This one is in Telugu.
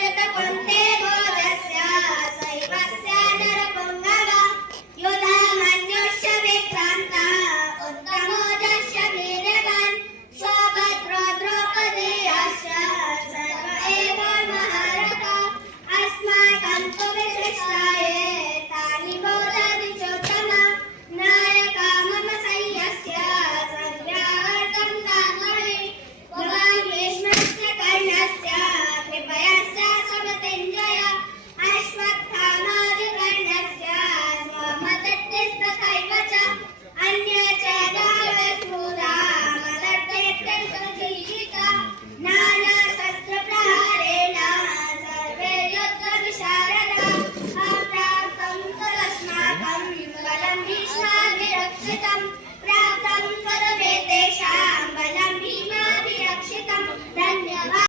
జత కొంటే